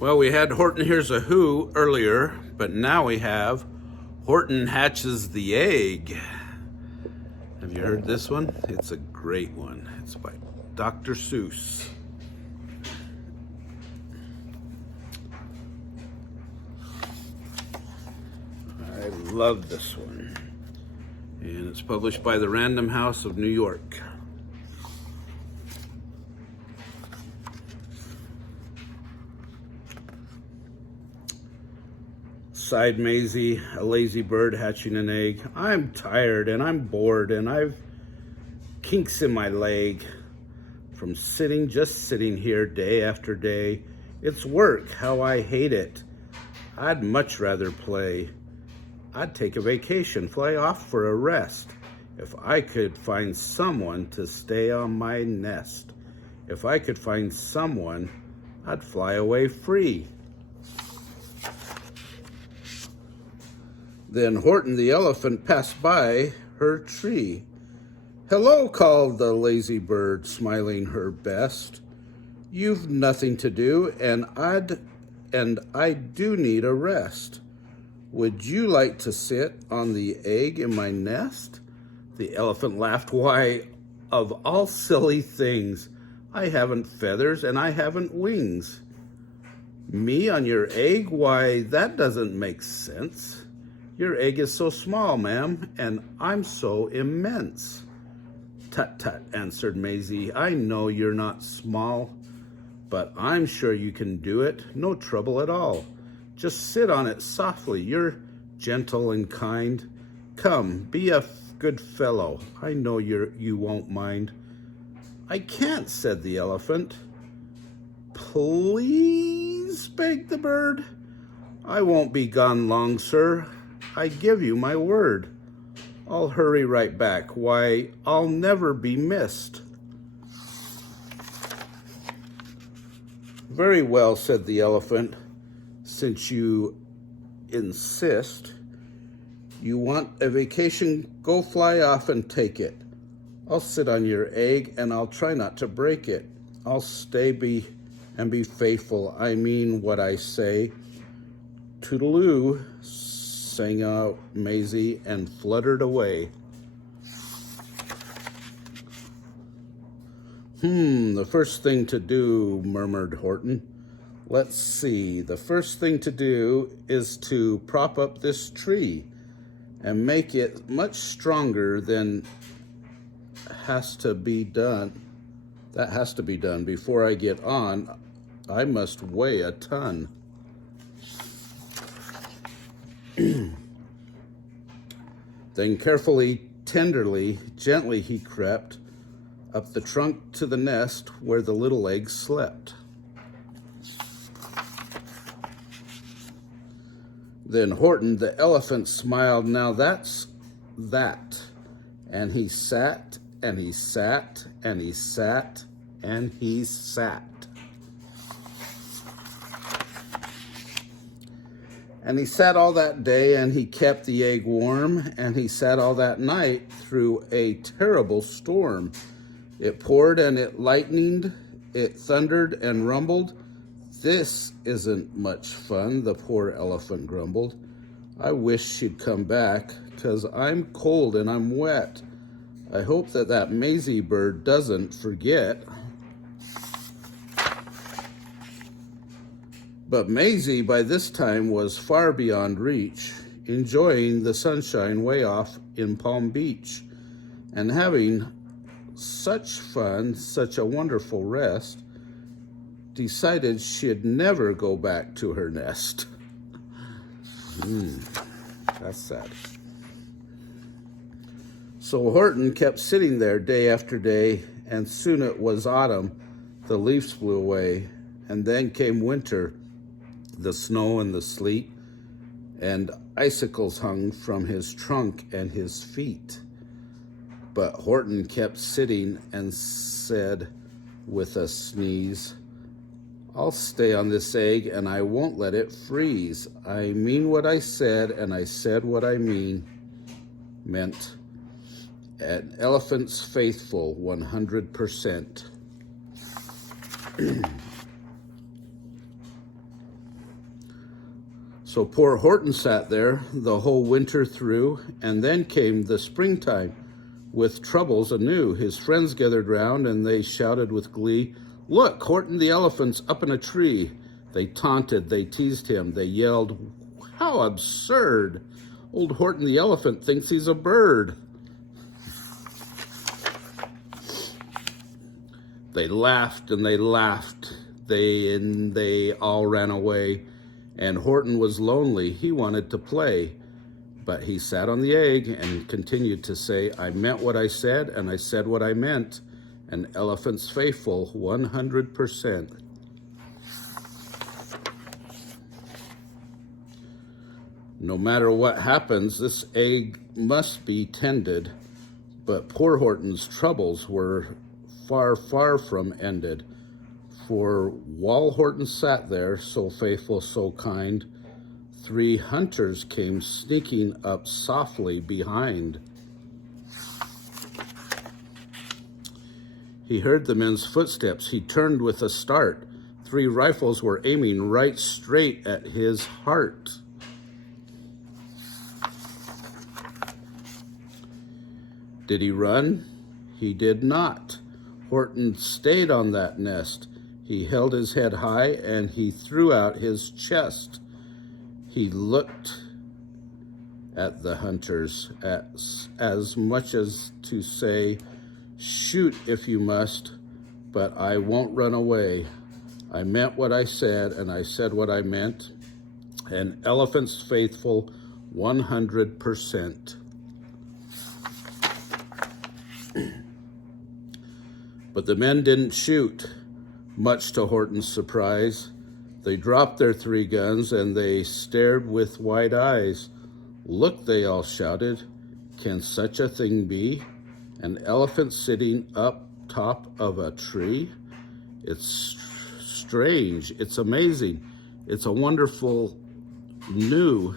Well, we had Horton Here's a Who earlier, but now we have Horton Hatches the Egg. Have you heard this one? It's a great one. It's by Dr. Seuss. I love this one. And it's published by the Random House of New York. Sighed Maisie, a lazy bird hatching an egg. I'm tired and I'm bored and I've kinks in my leg from just sitting here day after day. It's work, how I hate it. I'd much rather play. I'd take a vacation, fly off for a rest. If I could find someone to stay on my nest. If I could find someone, I'd fly away free. Then Horton the elephant passed by her tree. Hello, called the lazy bird, smiling her best. You've nothing to do, and I do need a rest. Would you like to sit on the egg in my nest? The elephant laughed. Why, of all silly things, I haven't feathers and I haven't wings. Me on your egg? Why, that doesn't make sense. Your egg is so small, ma'am, and I'm so immense. Tut, tut, answered Maisie. I know you're not small, but I'm sure you can do it. No trouble at all. Just sit on it softly. You're gentle and kind. Come, be a good fellow. I know you won't mind. I can't, said the elephant. Please, begged the bird. I won't be gone long, sir. I give you my word. I'll hurry right back. Why, I'll never be missed. Very well, said the elephant. Since you insist, you want a vacation, go fly off and take it. I'll sit on your egg and I'll try not to break it. I'll stay be faithful. I mean what I say. Toodaloo, sang out Maisie and fluttered away. The first thing to do, murmured Horton. Let's see, the first thing to do is to prop up this tree and make it much stronger than has to be done. That has to be done. Before I get on, I must weigh a ton. Then carefully, tenderly, gently he crept up the trunk to the nest where the little egg slept. Then Horton the elephant smiled, now that's that. And he sat, and he sat, and he sat, and he sat. And he sat all that day, and he kept the egg warm, and he sat all that night through a terrible storm. It poured and it lightened, it thundered and rumbled. This isn't much fun, the poor elephant grumbled. I wish she'd come back, 'cause I'm cold and I'm wet. I hope that Maisie bird doesn't forget. But Maisie by this time was far beyond reach, enjoying the sunshine way off in Palm Beach, and having such fun, such a wonderful rest, decided she'd never go back to her nest. That's sad. So Horton kept sitting there day after day, and soon it was autumn. The leaves flew away, and then came winter, the snow and the sleet, and icicles hung from his trunk and his feet. But Horton kept sitting and said with a sneeze, I'll stay on this egg and I won't let it freeze. I mean what I said and I said what I meant. An elephant's faithful 100%. So poor Horton sat there the whole winter through, and then came the springtime with troubles anew. His friends gathered round, and they shouted with glee, "Look, Horton the elephant's up in a tree." They taunted, they teased him, they yelled, "How absurd! Old Horton the elephant thinks he's a bird." They laughed and they laughed, they all ran away, and Horton was lonely. He wanted to play, but he sat on the egg and continued to say, "I meant what I said, and I said what I meant. An elephant's faithful 100%. No matter what happens, this egg must be tended." But poor Horton's troubles were far, far from ended. For while Horton sat there, so faithful, so kind, 3 hunters came sneaking up softly behind. He heard the men's footsteps. He turned with a start. 3 rifles were aiming right straight at his heart. Did he run? He did not. Horton stayed on that nest. He held his head high and he threw out his chest. He looked at the hunters as much as to say, "Shoot if you must, but I won't run away. I meant what I said, and I said what I meant. An elephant's faithful 100%. But the men didn't shoot, much to Horton's surprise. They dropped their 3 guns and they stared with wide eyes. "Look," they all shouted, "can such a thing be? An elephant sitting up top of a tree? It's strange, it's amazing, it's a wonderful new.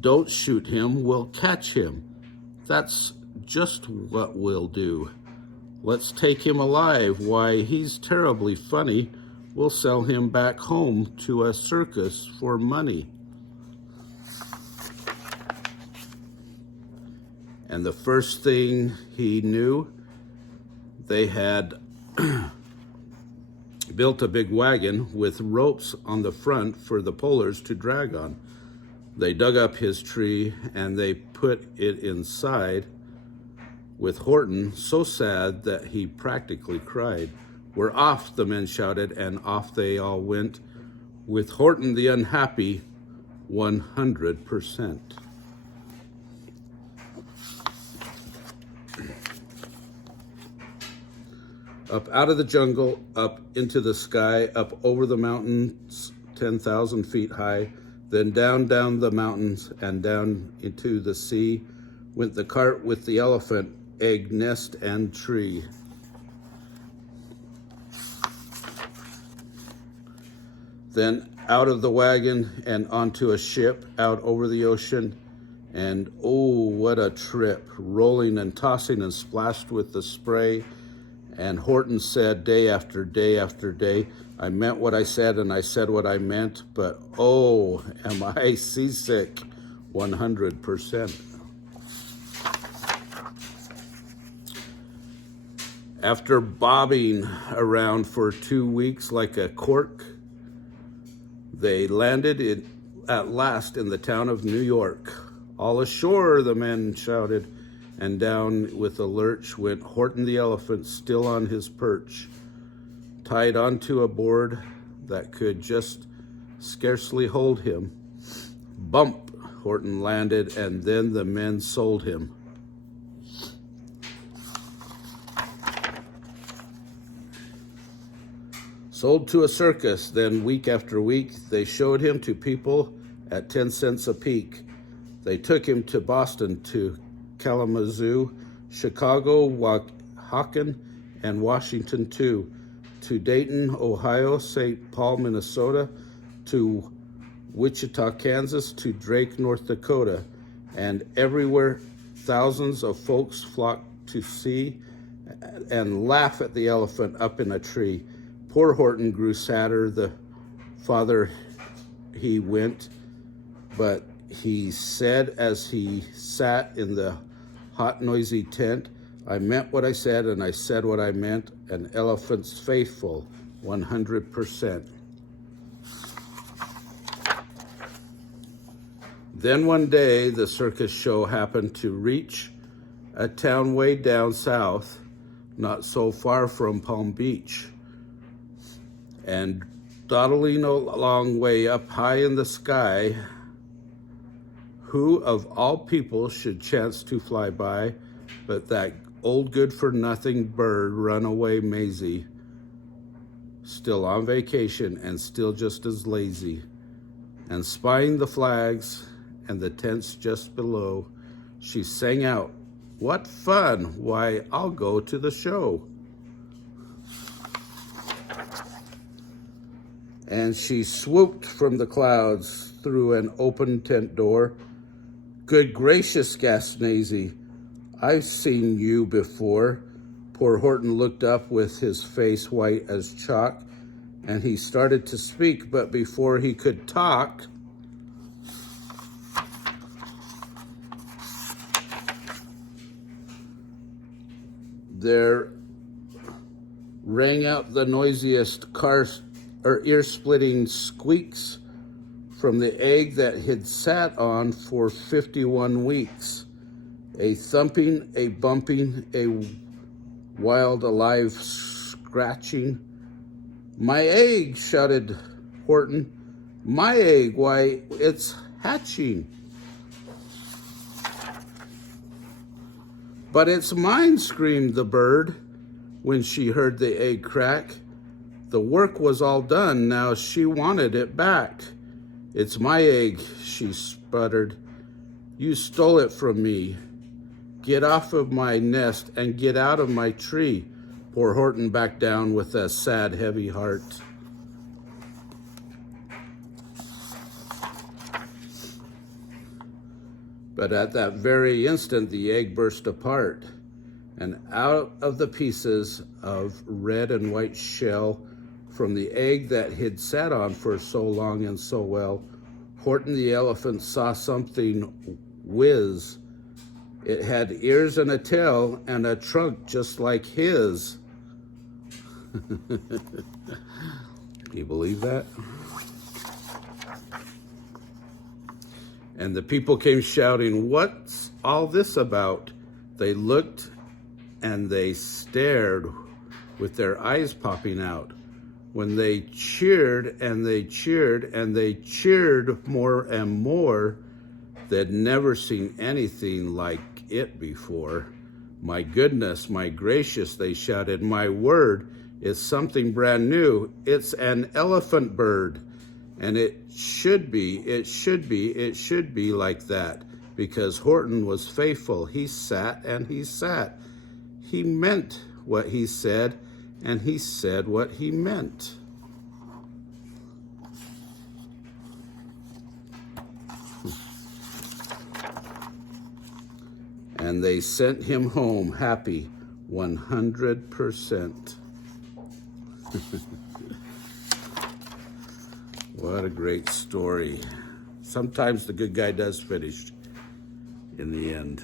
Don't shoot him, we'll catch him. That's just what we'll do. Let's take him alive. Why, he's terribly funny. We'll sell him back home to a circus for money." And the first thing he knew, they had built a big wagon with ropes on the front for the pullers to drag on. They dug up his tree and they put it inside, with Horton so sad that he practically cried. "We're off," the men shouted, and off they all went, with Horton the unhappy 100%. Up out of the jungle, up into the sky, up over the mountains 10,000 feet high, then down the mountains and down into the sea went the cart with the elephant, egg, nest, and tree. Then out of the wagon and onto a ship out over the ocean, and oh, what a trip, rolling and tossing and splashed with the spray. And Horton said day after day after day, "I meant what I said and I said what I meant, but oh, am I seasick 100%. After bobbing around for 2 weeks like a cork, they landed at last in the town of New York. "All ashore," the men shouted, and down with a lurch went Horton the elephant, still on his perch, tied onto a board that could just scarcely hold him. Bump, Horton landed, and then the men sold him. Sold to a circus, then week after week, they showed him to people at 10 cents a peek. They took him to Boston, to Kalamazoo, Chicago, Waukegan, and Washington too, to Dayton, Ohio, St. Paul, Minnesota, to Wichita, Kansas, to Drake, North Dakota, and everywhere thousands of folks flocked to see and laugh at the elephant up in a tree. Poor Horton grew sadder the farther he went. But he said as he sat in the hot, noisy tent, I meant what I said and I said what I meant. An elephant's faithful, 100%. Then one day, the circus show happened to reach a town way down south, not so far from Palm Beach. And dawdling along way up high in the sky, who of all people should chance to fly by but that old good-for-nothing bird, Runaway Maisie, still on vacation and still just as lazy, and spying the flags and the tents just below, she sang out, "What fun! Why, I'll go to the show." And she swooped from the clouds through an open tent door. "Good gracious," gasped Maisie, "I've seen you before." Poor Horton looked up with his face white as chalk, and he started to speak, but before he could talk, there rang out the noisiest ear-splitting squeaks from the egg that had sat on for 51 weeks. A thumping, a bumping, a wild, alive scratching. "My egg!" shouted Horton. "My egg! Why, it's hatching." "But it's mine!" screamed the bird when she heard the egg crack. The work was all done, now she wanted it back. "It's my egg," she sputtered. "You stole it from me. Get off of my nest and get out of my tree." Poor Horton backed down with a sad, heavy heart. But at that very instant, the egg burst apart, and out of the pieces of red and white shell from the egg that he'd sat on for so long and so well, Horton the elephant saw something whiz. It had ears and a tail and a trunk just like his. You believe that? And the people came shouting, "What's all this about?" They looked and they stared with their eyes popping out. When they cheered and they cheered and they cheered more and more, they'd never seen anything like it before. "My goodness, my gracious," they shouted, "my word, it's something brand new. It's an elephant bird. And it should be like that, because Horton was faithful. He sat and he sat. He meant what he said, and he said what he meant." And they sent him home happy, 100%. What a great story. Sometimes the good guy does finish in the end.